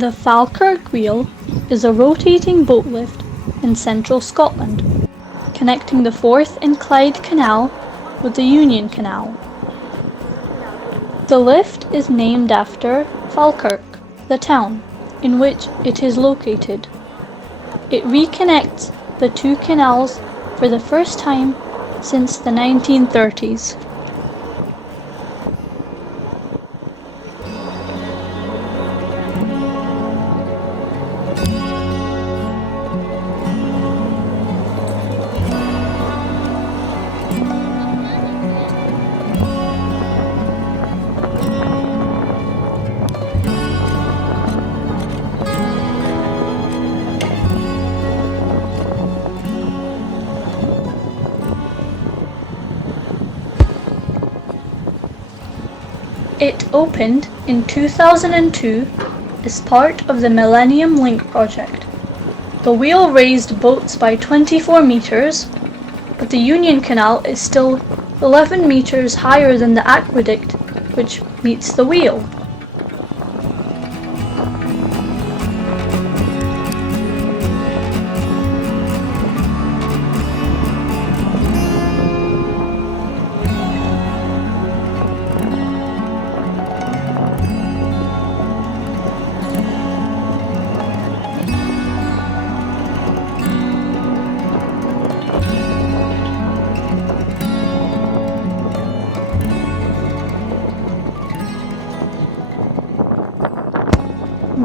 The Falkirk Wheel is a rotating boat lift in central Scotland, connecting the Forth and Clyde Canal with the Union Canal. The lift is named after Falkirk, the town in which it is located. It reconnects the two canals for the first time since the 1930s. It opened in 2002 as part of the Millennium Link project. The wheel raised boats by 24 metres, but the Union Canal is still 11 metres higher than the aqueduct which meets the wheel.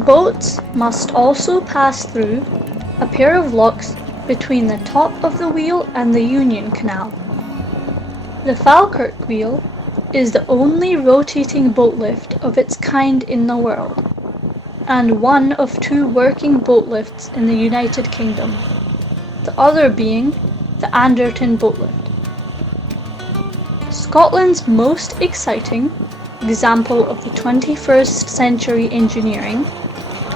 Boats must also pass through a pair of locks between the top of the wheel and the Union Canal. The Falkirk Wheel is the only rotating boat lift of its kind in the world, and one of two working boat lifts in the United Kingdom, the other being the Anderton boat lift. Scotland's most exciting example of the 21st century engineering,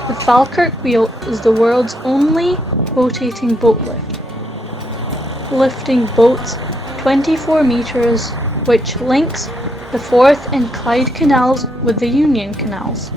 the Falkirk Wheel is the world's only rotating boat lift, lifting boats 24 metres, which links the Forth and Clyde Canals with the Union Canals.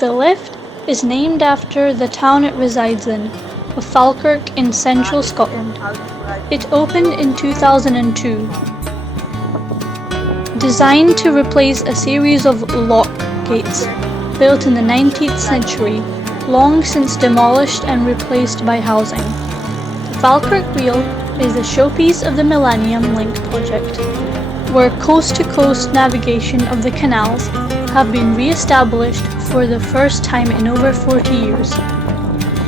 The lift is named after the town it resides in, of Falkirk in central Scotland. It opened in 2002. Designed to replace a series of lock gates built in the 19th century, long since demolished and replaced by housing. The Falkirk Wheel is the showpiece of the Millennium Link project, where coast-to-coast navigation of the canals have been re-established for the first time in over 40 years.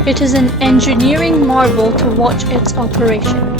It is an engineering marvel to watch its operation.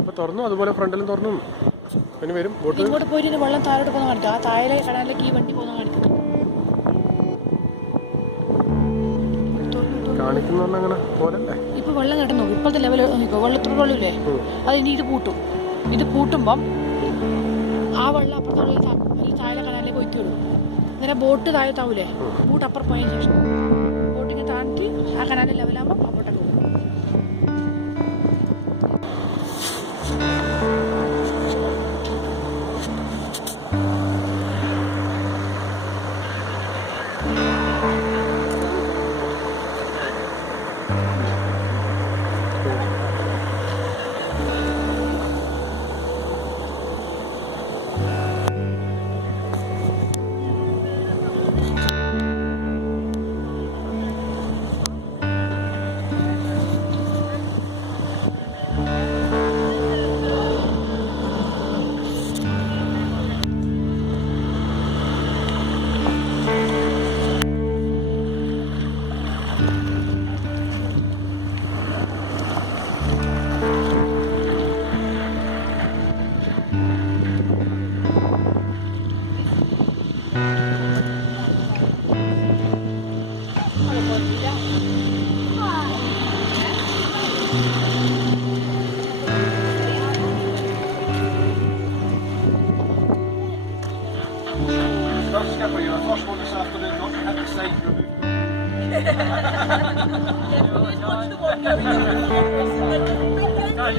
ഇപ്പൊ തുറന്നു, അതുപോലെ ഫ്രണ്ടിലും തുറന്നു. പിന്നെ വരും boat. ഇങ്ങോട്ട് പോയിട്ട് വെള്ളം താഴോട്ട് പോകുന്ന കാണിക്കും. ആ താഴെ കനാലിലേക്ക് ഈ വണ്ടി പോകുന്ന കാണിക്കുന്നു. കാണിക്കുന്ന അങ്ങനെ പോലല്ലേ. ഇപ്പൊ വെള്ളം കേട്ടോ നോക്കും. ഇപ്പോഴത്തെ ലെവൽ നോക്കിക്കോ. വെള്ളത്തോട് വെള്ളമില്ലേ, അത് ഇനി ഇത് പൂട്ടും. ഇത് പൂട്ടുമ്പം ആ വെള്ളം അപ്പുറത്തുള്ള താഴെ കനാലിലേക്ക് ഒഴുക്കി വിടും. അങ്ങനെ ബോട്ട് താഴത്താവൂലേ, ബോട്ട് അപ്പുറം പോയതിനു ശേഷം ബോട്ടിങ്ങനെ താഴ്ത്തി ആ കനാലിൽ ലെവലാകുമ്പോൾ അങ്ങോട്ടൊക്കെ പോകും.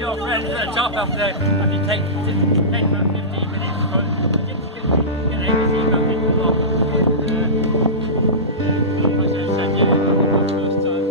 Your friends at the top up there, and you take about 15 minutes to get everything back in the block. As I said, yeah, first time.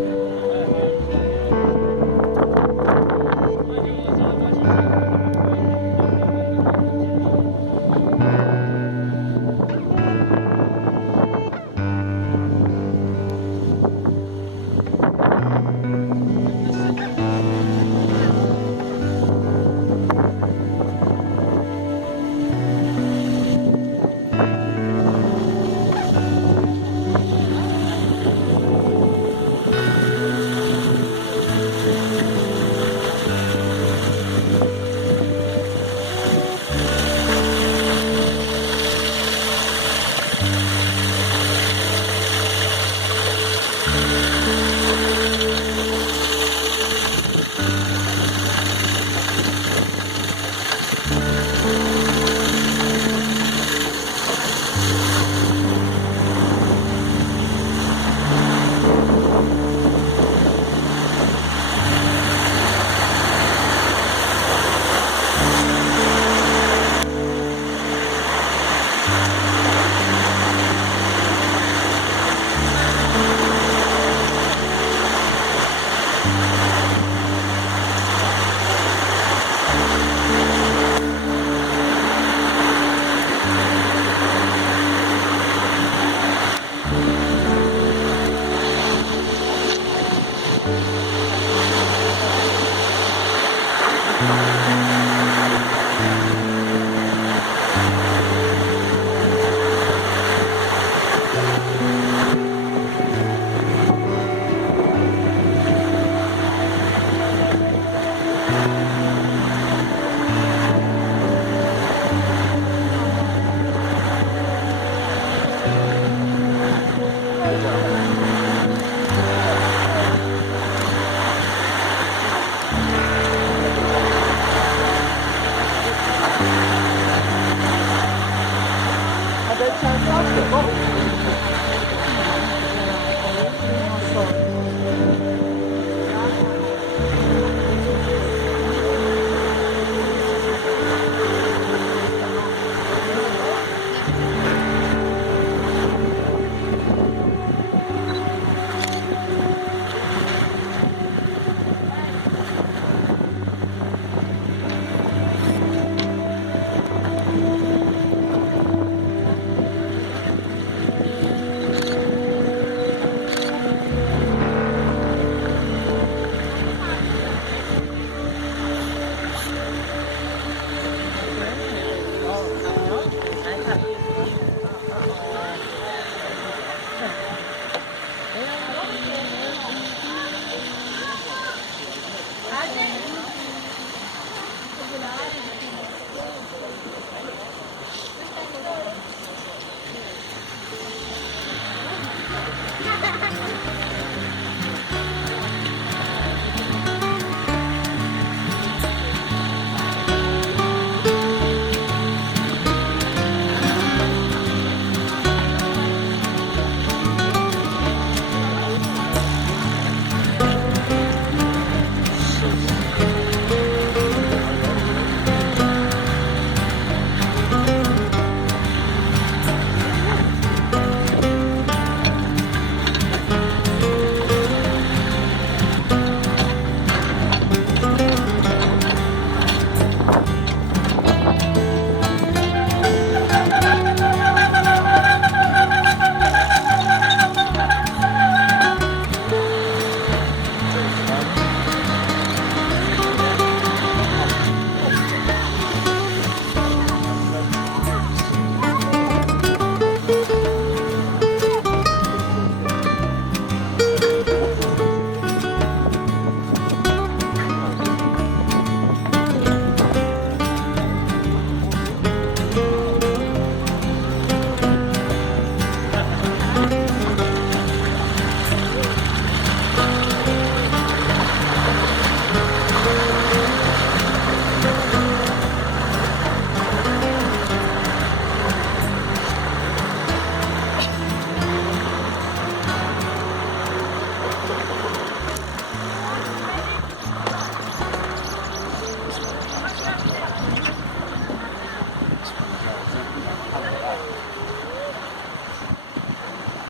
Thank you.